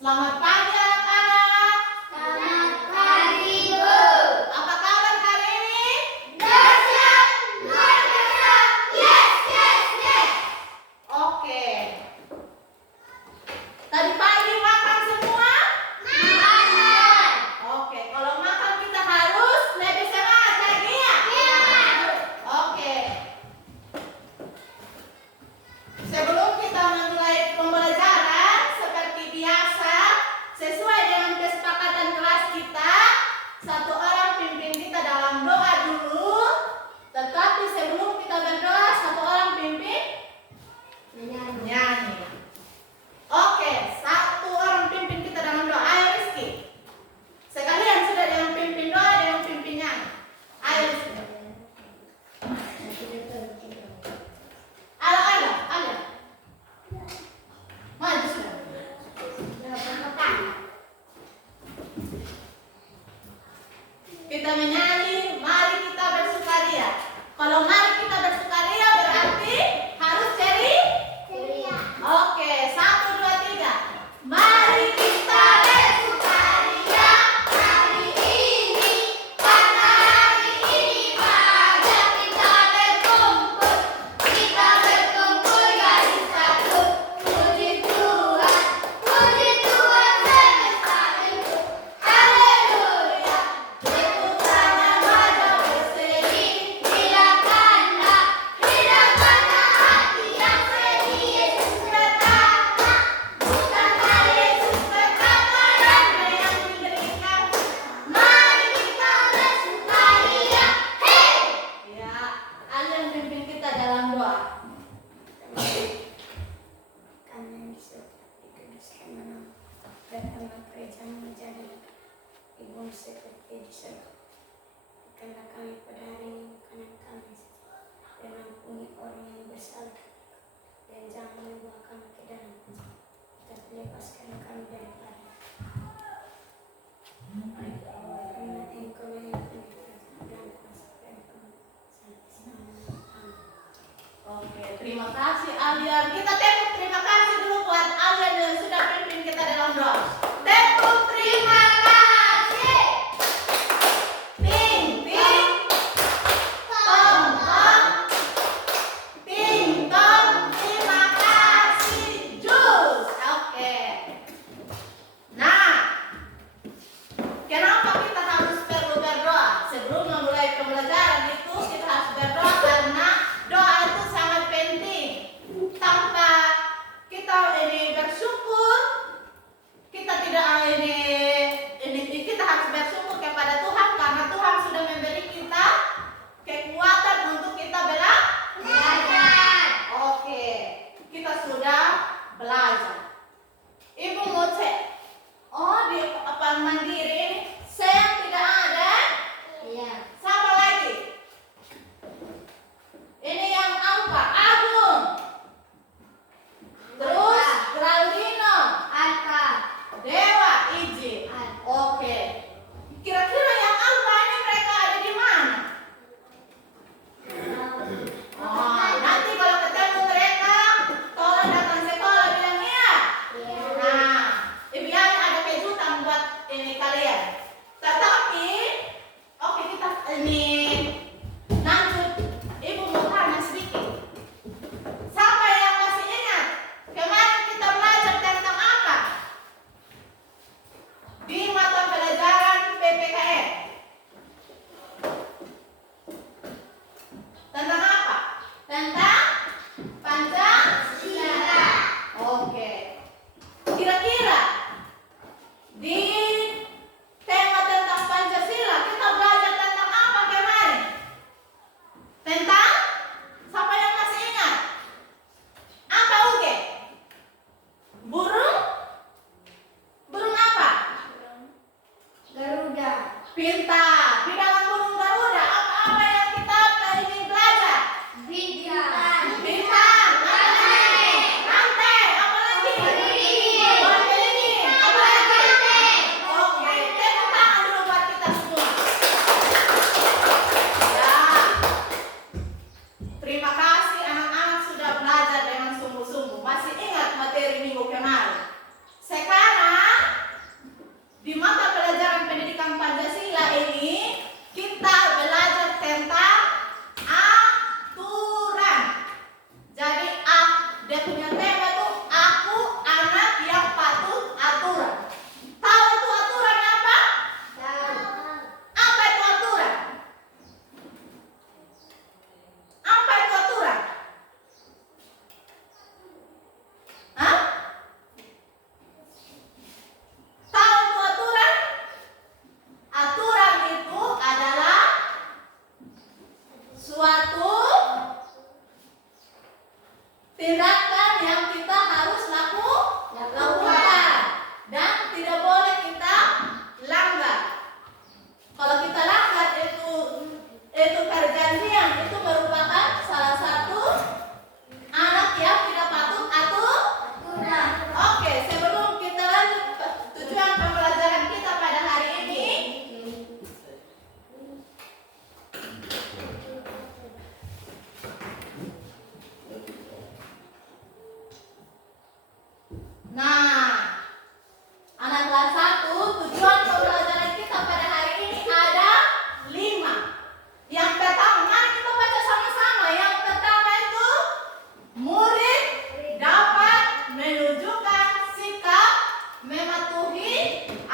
Selamat pagi anak-anak. Selamat pagi, Bu. Apa kabar hari ini? Dahsyat, luar biasa. Yes, yes, yes. Oke. Tadi pagi makan semua? Makan. Oke, kalau makan kita harus lebih semangat lagi ya? Iya. Oke. Sebelum kita memulai pembelajaran seperti biasa, sesuai dengan kesepakatan kelas kita, satu orang pimpin kita dalam doa dulu. Tetapi sebelum kita berdoa, satu orang pimpin nyanyi. Oke, satu orang pimpin kita dalam doa. Ayo Rizky. Sekalian sudah ada yang pimpin doa, ada yang pimpin nyanyi. Ayo Rizky. Ala. Maju sudah. Kita menyanyi, mari kita bersukaria. Kalau mari kita bersukaria berarti harus ceria. Oke, 1, 2, 3. Mari kita bersukaria hari ini, karena hari ini bahagia kita berkumpul. Kita berkumpul jadi satu. Puji Tuhan semesta itu. Haleluya. Tepuk tangan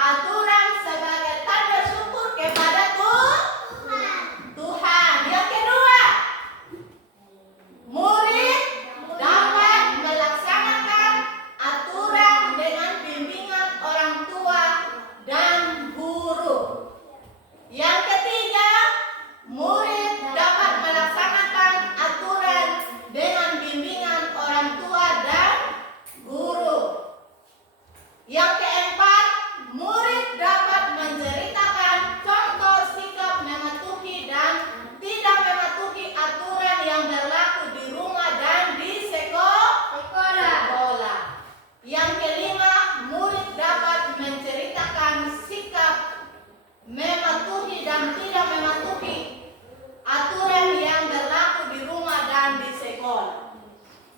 aturan sebagai tanda syukur kepada Tuhan. Yang kedua, murid dapat melaksanakan aturan dengan bimbingan orang tua dan guru. Yang ketiga, murid dapat melaksanakan aturan dengan bimbingan orang tua dan guru. Yang keempat, murid dapat menceritakan contoh sikap mematuhi dan tidak mematuhi aturan yang berlaku di rumah dan di sekolah. Yang kelima, murid dapat menceritakan sikap mematuhi dan tidak mematuhi aturan yang berlaku di rumah dan di sekolah.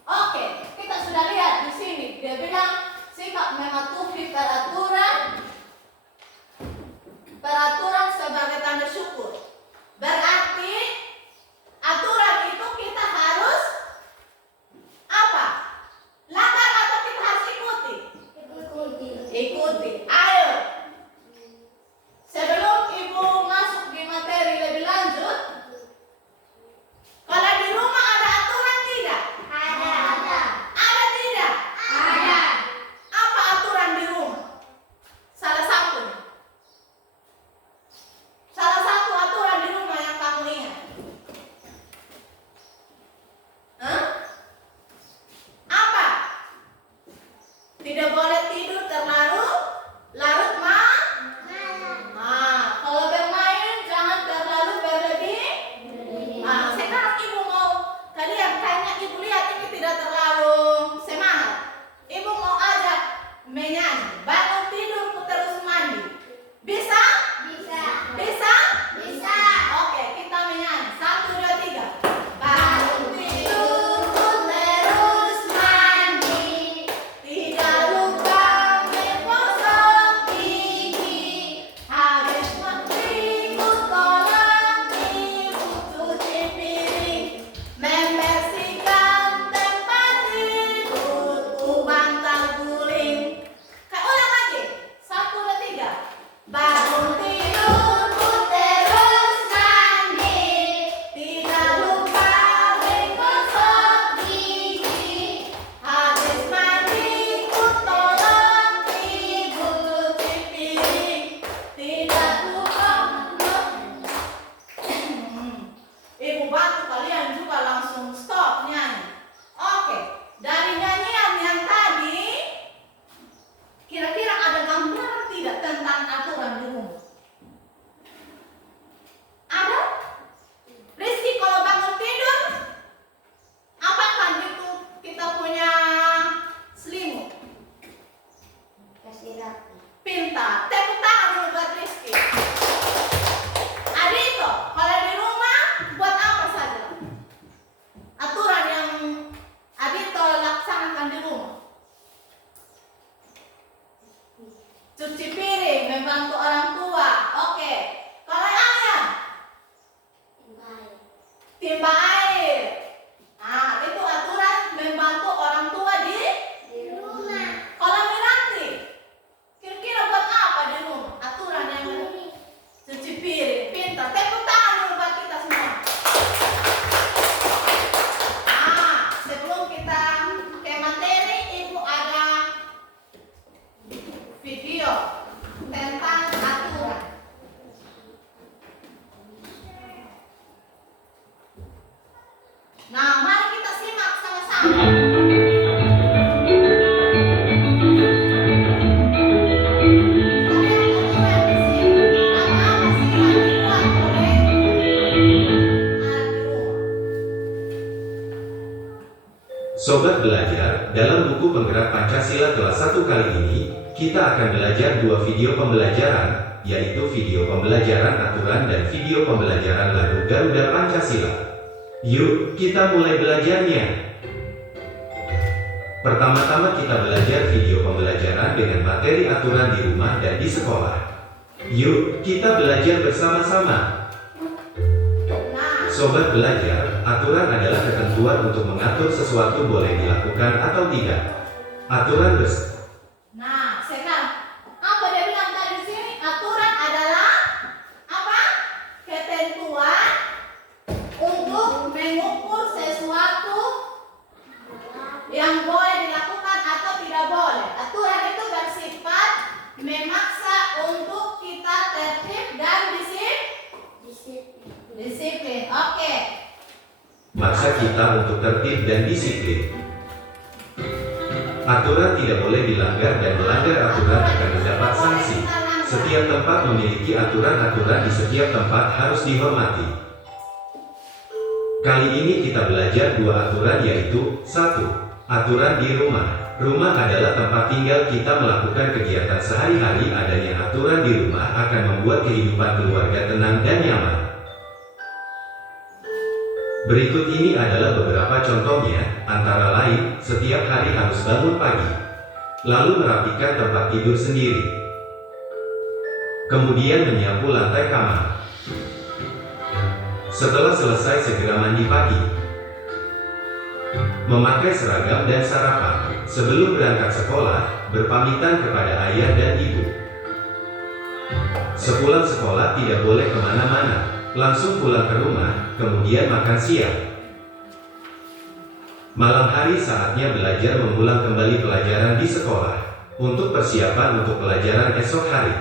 Oke, kita sudah lihat di sini dia bilang sikap mematuhi peraturan sebagai tanda syukur. Berarti aturan itu kita harus apa? Lakar atau kita harus ikuti? Ikuti. Ayo. Sebelum Ibu masuk di materi lebih lanjut, kalau di rumah ada aturan tidak? Ada. Ada tidak? Ada. Apa aturan di rumah? Salah satu aturan di rumah yang kamu ingat. Hah? Apa? Tidak boleh tidur terlalu larut kalau bermain jangan terlalu berlebih. Sekarang Ibu mau kalian kayaknya Ibu lihat ini tidak terlalu semangat. Ibu mau ajak menyanyi, bangun tidur terus mandi. Bisa? Oke, kita menyanyi. 1, 2, 3. Bangun tidur terus mandi, tidak lupa menggosok gigi. Habis mandi tolong Ibu cuci piring, membersihkan tempat tidur, bantal guling. Ulang lagi. 1, 2, 3. Bangun tidur terus mandi, tidak lupa menggosok gigi. Habis mandi tolong Ibu cuci piring, tidak lupa. Ibu bantu kalian juga langsung stop nyanyi. Oke, dari nyanyian yang tadi kira-kira ada gambaran tidak tentang aturan di rumah? Ada? Rizky, kalau bangun tidur, apakah itu kita punya selimut? Pintar. Tepuk tangan dulu buat Rizky. Adito, kalau di rumah buat apa saja aturan yang Adito laksanakan di rumah? Cuci piring, membantu orang tua. Oke. Kalau Ayah, timba air. Nah, itu aturan membantu orang tua di rumah. Kalau Miranti, kira-kira buat apa di rumah? Aturan yang cuci piring. Pintar. Tepuk tangan dulu buat kita semua. Sebelum kita ke materi, Ibu ada video tentang aturan. Nah, mari kita simak sama-sama. Sobat belajar, dalam buku penggerak Pancasila kelas 1 kali ini, kita akan belajar 2 video pembelajaran, yaitu video pembelajaran aturan dan video pembelajaran lagu Garuda Pancasila. Yuk, kita mulai belajarnya. Pertama-tama kita belajar video pembelajaran dengan materi aturan di rumah dan di sekolah. Yuk, kita belajar bersama-sama. Sobat belajar, aturan adalah ketentuan untuk mengatur sesuatu boleh dilakukan atau tidak. Aturan Nah, sekarang apa dia bilang tadi di kita untuk tertib dan disiplin. Aturan tidak boleh dilanggar dan melanggar aturan akan mendapat sanksi. Setiap tempat memiliki aturan-aturan di setiap tempat harus dihormati. Kali ini kita belajar dua aturan yaitu 1. Aturan di rumah. Rumah adalah tempat tinggal kita melakukan kegiatan sehari-hari. Adanya aturan di rumah akan membuat kehidupan keluarga tenang dan nyaman. Berikut ini adalah beberapa contohnya, antara lain, setiap hari harus bangun pagi, lalu merapikan tempat tidur sendiri, kemudian menyapu lantai kamar. Setelah selesai segera mandi pagi, memakai seragam dan sarapan. Sebelum berangkat sekolah, berpamitan kepada ayah dan ibu. Sepulang sekolah tidak boleh kemana-mana. Langsung pulang ke rumah, kemudian makan siang. Malam hari saatnya belajar mengulang kembali pelajaran di sekolah, untuk persiapan untuk pelajaran esok hari.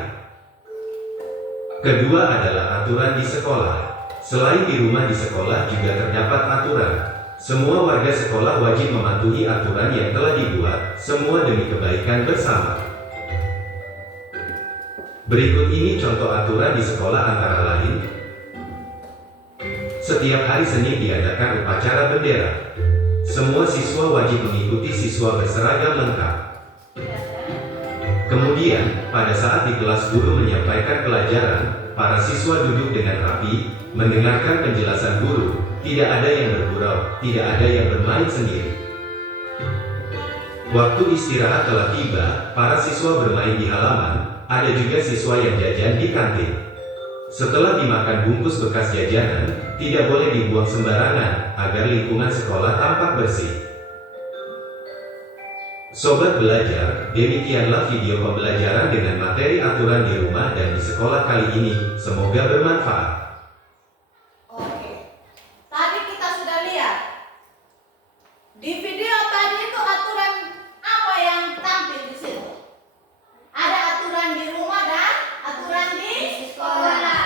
Kedua adalah aturan di sekolah. Selain di rumah, di sekolah juga terdapat aturan. Semua warga sekolah wajib mematuhi aturan yang telah dibuat, semua demi kebaikan bersama. Berikut ini contoh aturan di sekolah antara lain. Setiap hari Senin diadakan upacara bendera. Semua siswa wajib mengikuti siswa berseragam lengkap. Kemudian, pada saat di kelas guru menyampaikan pelajaran, para siswa duduk dengan rapi, mendengarkan penjelasan guru, tidak ada yang bergurau, tidak ada yang bermain sendiri. Waktu istirahat telah tiba, para siswa bermain di halaman, ada juga siswa yang jajan di kantin. Setelah dimakan bungkus bekas jajanan, tidak boleh dibuang sembarangan, agar lingkungan sekolah tampak bersih. Sobat belajar, demikianlah video pembelajaran dengan materi aturan di rumah dan di sekolah kali ini, semoga bermanfaat. Oke, tadi kita sudah lihat. Di video tadi itu aturan apa yang tampil di situ? Ada aturan di rumah dan aturan di Sekolah.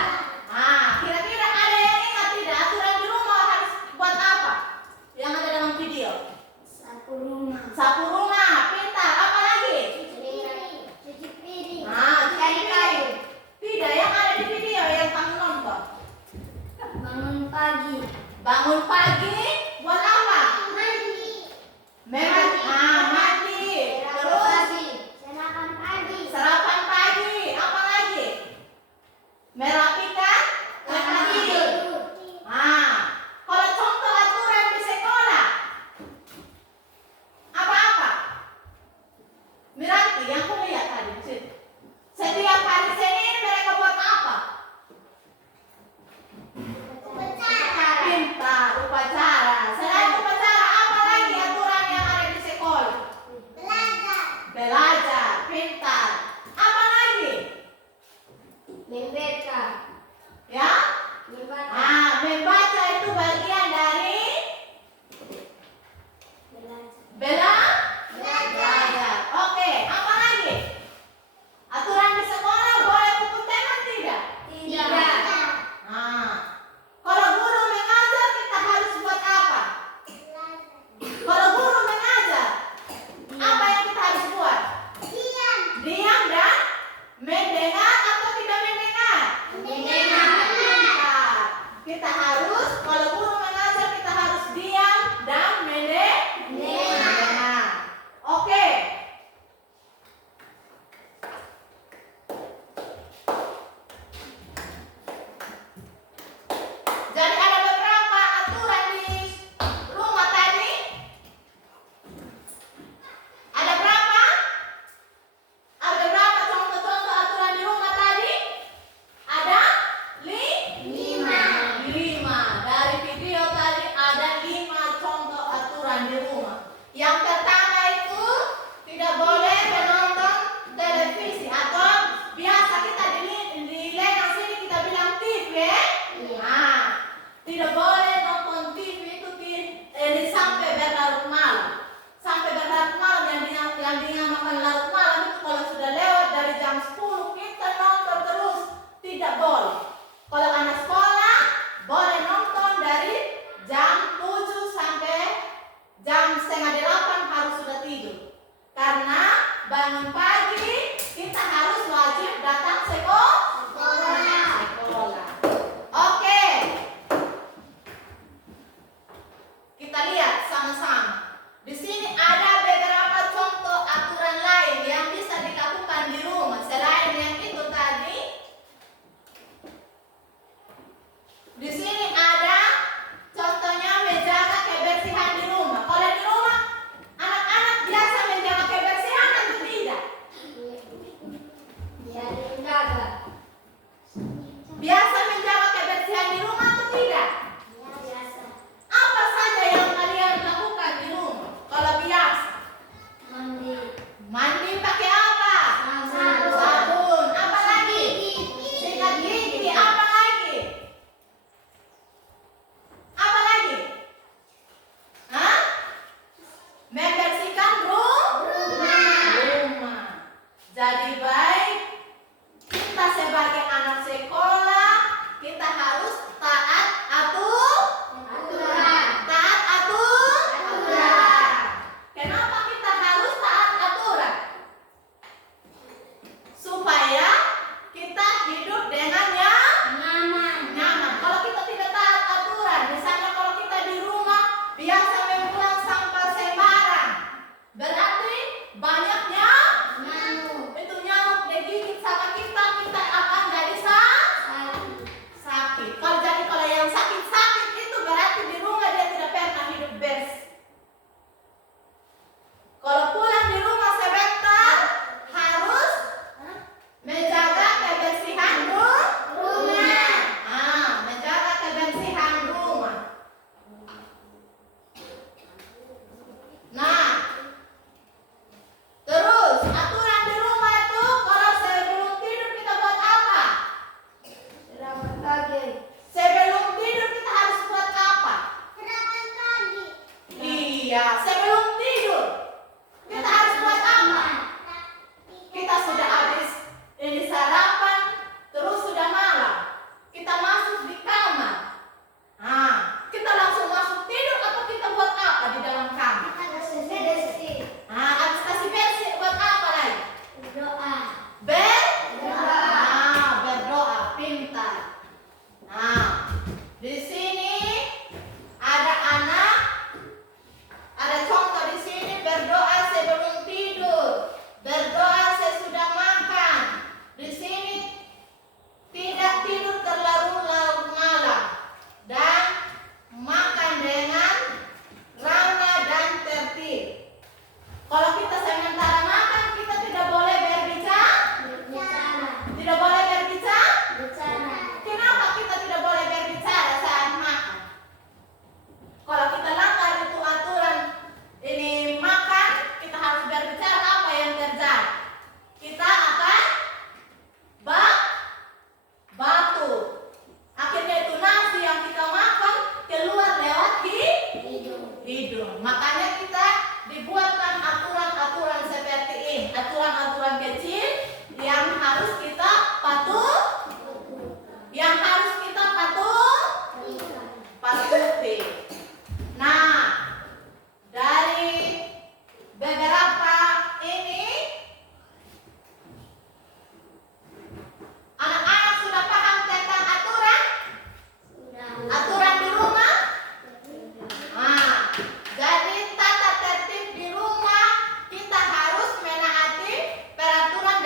Kira-kira ada yang ingat tidak? Aturan di rumah harus buat apa? Yang ada dalam video. Sapu rumah. Sapu rumah, pintar, apa lagi? Cuci piring. Cuci piring. Tidak, yang ada di video yang kamu nonton. lagi kita harus wajib datang sekolah. Oke. Kita lihat sama-sama. Di sini ada beberapa contoh aturan lain yang bisa dilakukan di rumah selain yang itu tadi. Di sini ada contohnya menjaga kebersihan di rumah. Kalau di rumah anak-anak biasa menjaga kebersihan atau tidak? Biasa menjaga kebersihan di rumah atau tidak? Apa saja yang kalian lakukan di rumah? Kalau biasa mandi pakai apa? Sabun. Apa lagi? Sikat gigi. Apa lagi? Apa lagi? Hah? Membersihkan rumah. Jadi baik, kita sebagai anak sekolah, kita harus taat aturan. Kenapa kita harus taat aturan? Supaya kita hidup dengan nyaman. Kalau kita tidak taat aturan, misalnya kalau kita di rumah biasa membuang sampah sembarang, berarti banyaknya itu nyamuk digigit sama kita akan jadi sakit. Kalau yang sakit itu berarti di rumah dia tidak pernah hidup bersih. Kalau pulang di rumah sebentar harus menjaga kebersihan rumah. Menjaga kebersihan rumah. Nah, terus aturan di rumah itu kalau sebelum tidur kita buat apa? Sebelum tidur kita harus buat apa? Iya, sebelum tidur kita harus buat apa? Kita sudah habis ini sarapan, terus sudah malam. Kita masuk di kamar. Kita langsung masuk tidur atau kita buat apa di dalam kamar? Habis kasih bersih buat apa lagi? Berdoa, pintar. Di sini ada contoh di sini berdoa sebelum tidur, berdoa sesudah makan. Di sini tidak tidur terlalu malam dan makan dengan ramah dan tertib. Kalau kita sementara makan, kita tidak boleh berbicara. Tidak boleh berbicara. Kenapa kita tidak boleh berbicara saat makan? Kalau kita langgar itu aturan ini makan, kita harus berbicara, apa yang terjadi? Kita akan batuk. Akhirnya itu nasi yang kita makan keluar lewat hidung. Makanya kita dibuatkan aturan-aturan seperti ini, aturan-aturan kecil yang harus kita patuhi. Nah, dari beberapa ini anak-anak sudah paham tentang aturan di rumah. Jadi tata tertib di rumah kita harus menaati peraturan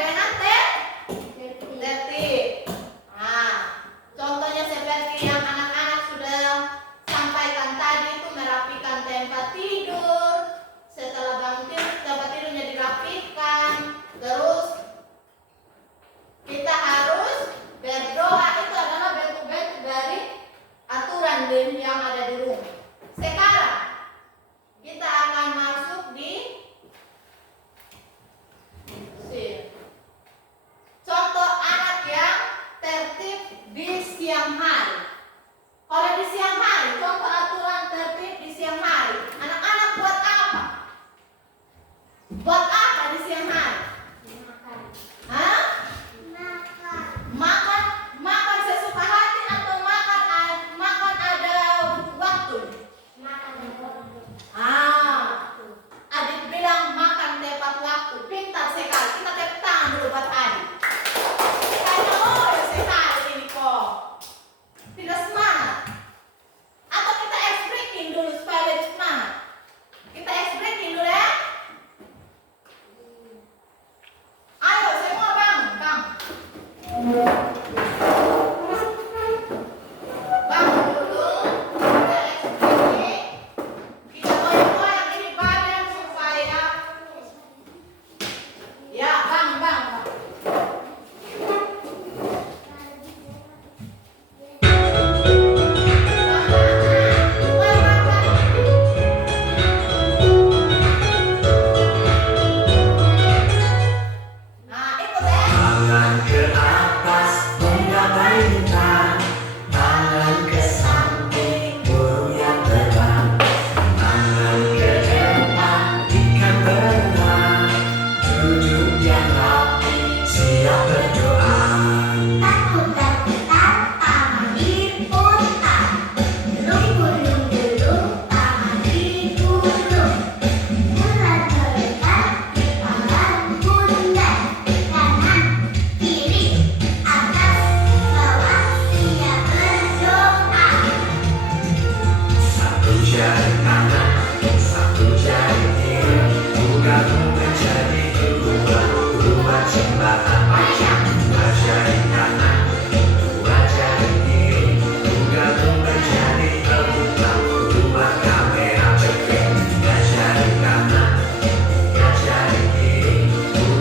jembatan baca. Baca di kanan, dua jari kiri, gabung menjadi empat. Dua kamera cekrek. Baca di kanan, baca di kiri,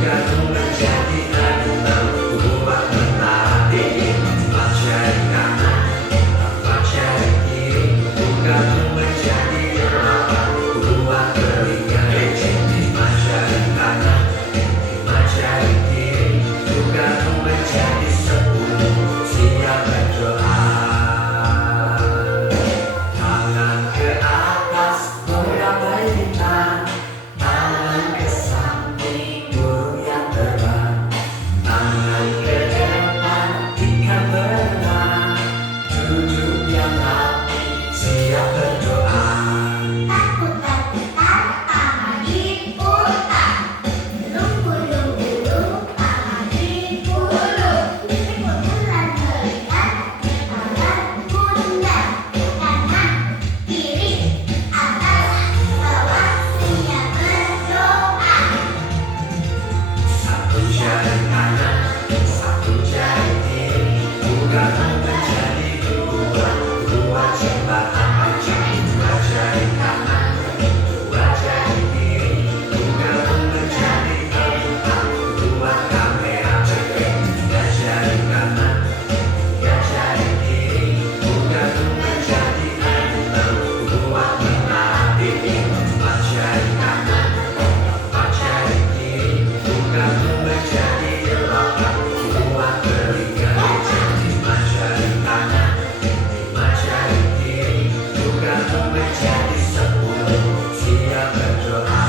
gabung menjadi enam. Dua menara dingin. Baca di kanan, baca di kiri, gabung menjadi delapan. Dua telinga lecet. Baca di kanan, baca di kiri, gabung menjadi 10. Siap berdoa. Tangan ke atas, menggapai bintang. Tangan ke samping, burung yang terbang. Tangan ke depan, ikan berenang. Duduk yang rapi, siap berdoa. Takut-takutan, tangan diputar. Gulung-gulung, tangan digulung. Bulan melihat, tangan bundar. Kanan, kiri, atas, bawah, siap berdoa. Satu jari kanan, satu jari kiri, gabung menjadi dua. Dua jembatan baca. Dua jari kanan, dua jari kiri, gabung menjadi empat. Dua kamera cekrek. Tiga jari kanan, tiga jari kiri, gabung menjadi enam. Dua menara dingin. Empat jari kanan, empat jari kiri, gabung menjadi delapan. Dua telinga lecet. Lima jari kanan, lima jari kiri, gabung menjadi 10. Siap berdoa.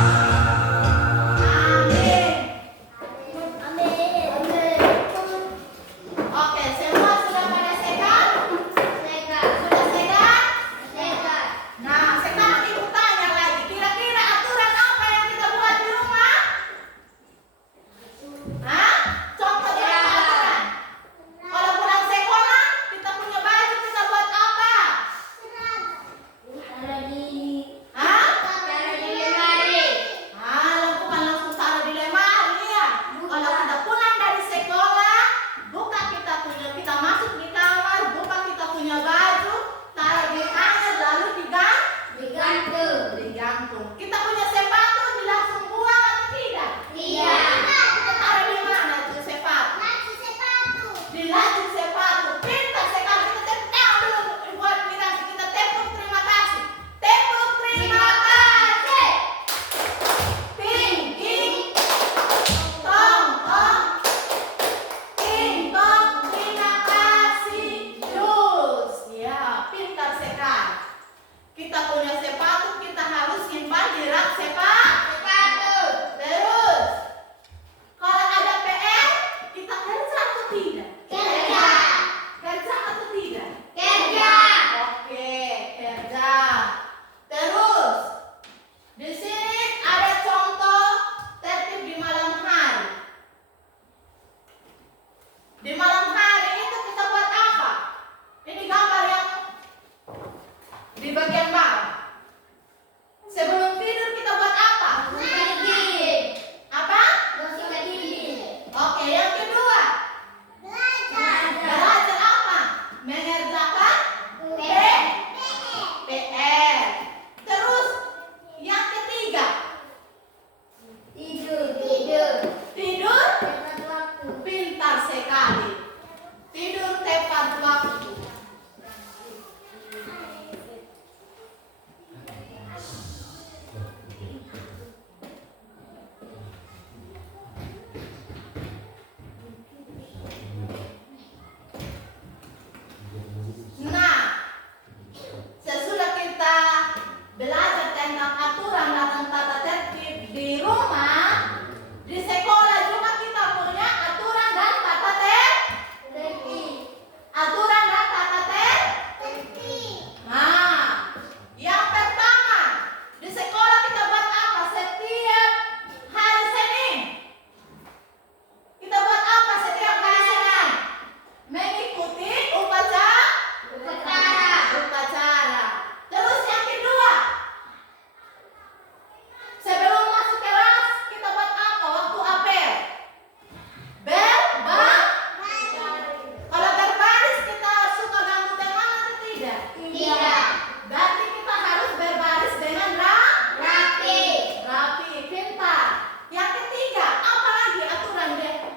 Amin. Amin. Oke, semua sudah pada sehat? Sehat. Sudah sehat? Sehat. Nah, sekarang ibu tanya lagi, kira-kira aturan apa yang kita buat di rumah? Hah? Contoh aturan. Kalau pulang sekolah, kita punya baju, kita buat apa? Taruh di Hah? lemari. Bukan langsung taruh di lemari ya. Kalau kita pulang dari sekolah, kita masuk di kamar, buka kita punya baju, taruh di hanger, lalu Digantung. digantung. Kita punya sepatu, langsung buang atau tidak? Iya. Kita taruh di mana?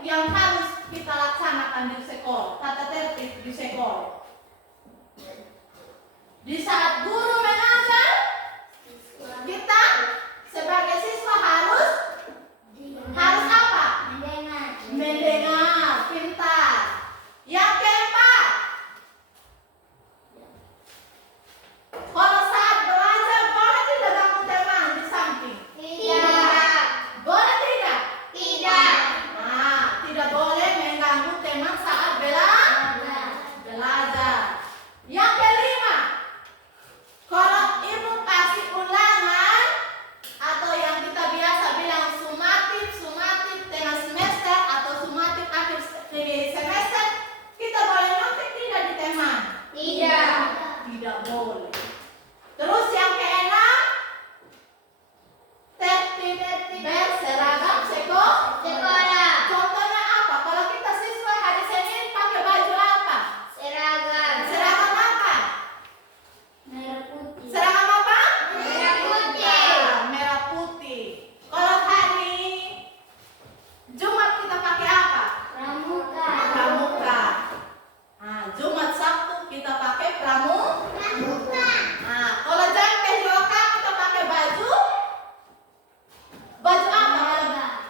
yang harus kita laksanakan di sekolah, tata tertib di sekolah. Di saat guru mengajar, kita sebagai siswa harus apa? Mendengar, pintar. Yang keempat, kalau saat belajar boleh tidak ganggu teman di samping? Boleh tidak? Nah, tidak boleh mengganggu teman saat belajar. Yang kelima, kalau ibu kasih ulangan atau yang kita biasa bilang sumatif tengah semester atau sumatif akhir semester, kita boleh nyontek tidak di teman? Tidak boleh. Terus yang keenam, tertib berseragam sekolah. Contohnya apa? Kalau kita siswa hari Senin pakai baju apa? Seragam apa? Seragam apa? Merah putih. Kalau hari Jumat kita pakai apa? Pramuka. Nah, Jumat Sabtu kita pakai pramuka. Nah, kalau jam juga kita pakai baju apa?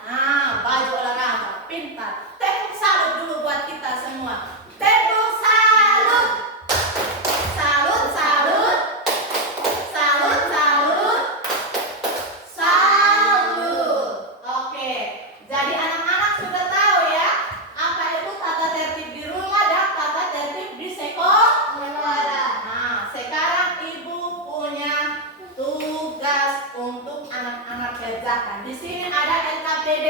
Nah, baju olahraga. Pintar. Tepuk salut dulu buat kita semua. Tepuk salut. Salut. Oke. Jadi anak-anak sudah tahu ya apa itu tata tertib di rumah dan tata tertib di sekolah. Nah, sekarang ibu punya tugas untuk anak-anak kerjakan. Di sini ada LKPD.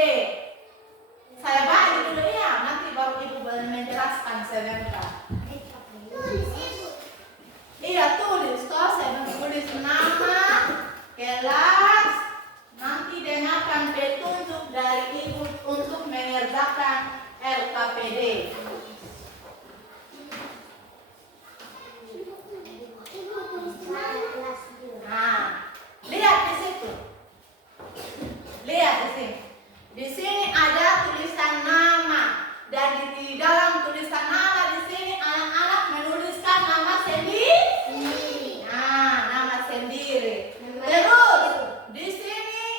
Saya bagi dulu ya, nanti baru ibu menjelaskan sebentar. Iya, tulis toh, saya tulis nama, kelas, nanti dengarkan petunjuk dari ibu untuk mengerjakan LKPD. Nah, lihat di situ. Lihat di sini. Di sini ada tulisan nama dan di dalam tulisan nama di sini anak-anak menuliskan nama sendiri. Nah, nama sendiri. Terus di sini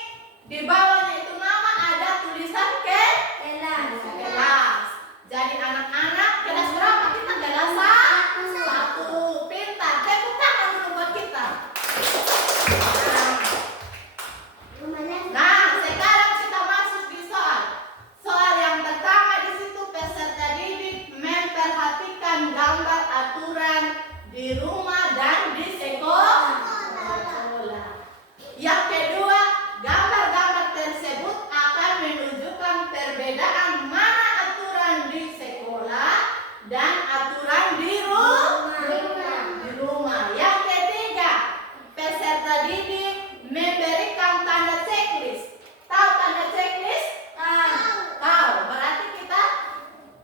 di bawahnya itu nama ada tulisan kelas. Jadi anak-anak kelas berapa kita? Kelas 1. Pintar. Tepuk tangan dulu buat kita. Nah, sekarang kita masuk di soal. Soal yang pertama di situ peserta didik memperhatikan gambar aturan di rumah dan di sekolah. Yang kedua, gambar-gambar tersebut akan menunjukkan perbedaan mana aturan di sekolah dan aturan di rumah. Yang ketiga, peserta didik memberikan tanda checklist. Tahu tanda checklist? Tahu. Berarti kita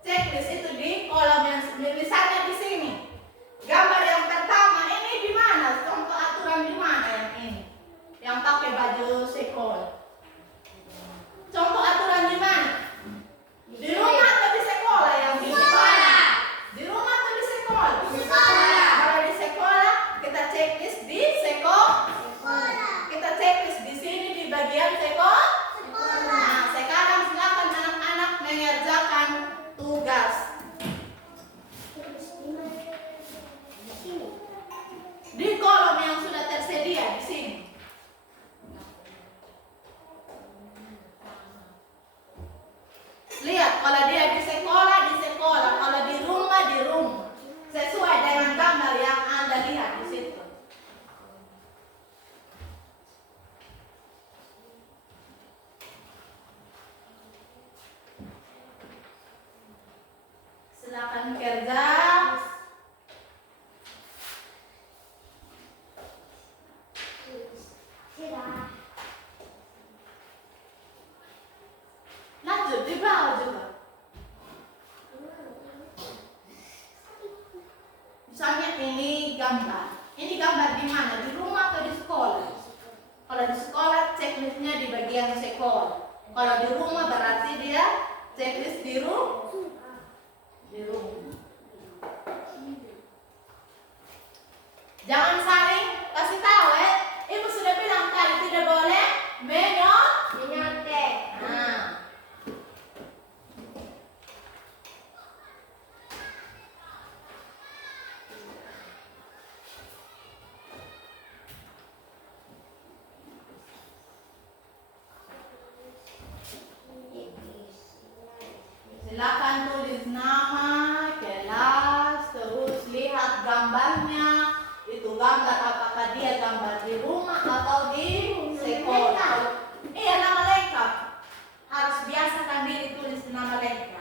checklist itu di kolom yang misalnya di sini. Gambar yang pertama ini di mana? Contoh aturan di mana yang ini? Yang pakai baju sekolah. Contoh aturan di mana? Di rumah atau di sekolah yang di sekolah? Di rumah atau di sekolah? Kalau di sekolah kita checklist di sekolah. Kita checklist di sini di bagian sekolah. Nah, sekarang silakan anak-anak mengerjakan tugas. Di kolom yang sudah tersedia di sini. Lihat, kalau dia di sekolah, kalau di rumah, sesuai dengan gambar yang Anda lihat di situ. Silakan kerja. Lanjut di bawah juga. Silakan tulis nama, kelas, terus lihat gambarnya. Itu gambar apakah dia gambar di rumah atau di sekolah. Iya, nama lengkap. Harus biasakan diri tulis nama lengkap.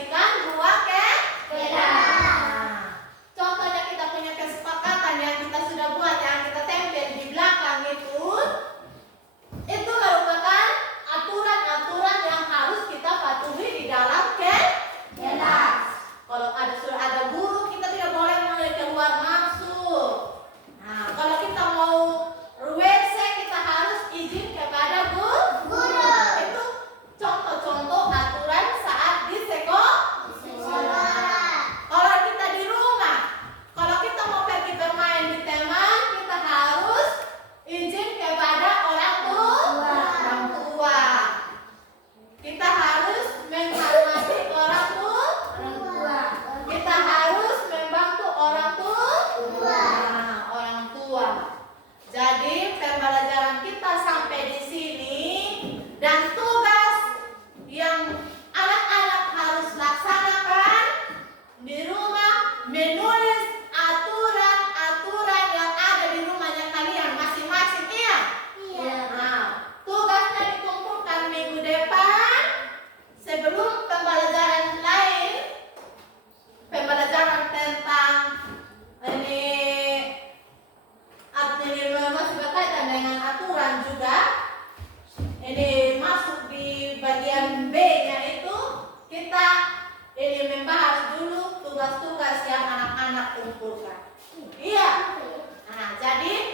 membersihkan dua Kelas. Nah, contohnya kita punya kesepakatan yang kita sudah buat, yang kita tempel di belakang itu merupakan aturan-aturan yang harus kita patuhi di dalam kelas. Kalau sudah ada guru, kita tidak boleh mulai keluar masuk. Nah, kalau kita mau WC, kita harus izin kepada guru. Itu contoh-contoh aturan saat di sekolah. Kalau kita di rumah, kalau kita mau pergi bermain di taman, kita harus izin kepada orang tua. Kita harus menghormati orang tua. Kita harus membantu orang tua. Nah, orang tua. Jadi pembelajaran kita sampai di sini, dan tugas yang anak-anak harus laksanakan di rumah menulis aturan-aturan yang ada di rumahnya kalian masing-masing, iya? Nah, tugasnya dikumpulkan minggu depan sebelum pembelajaran lain, pembelajaran tentang ini masih berkaitan dengan aturan juga. Ini masuk di bagian B-nya itu kita ini membahas dulu tugas-tugas yang anak-anak kumpulkan. Iya. Nah, jadi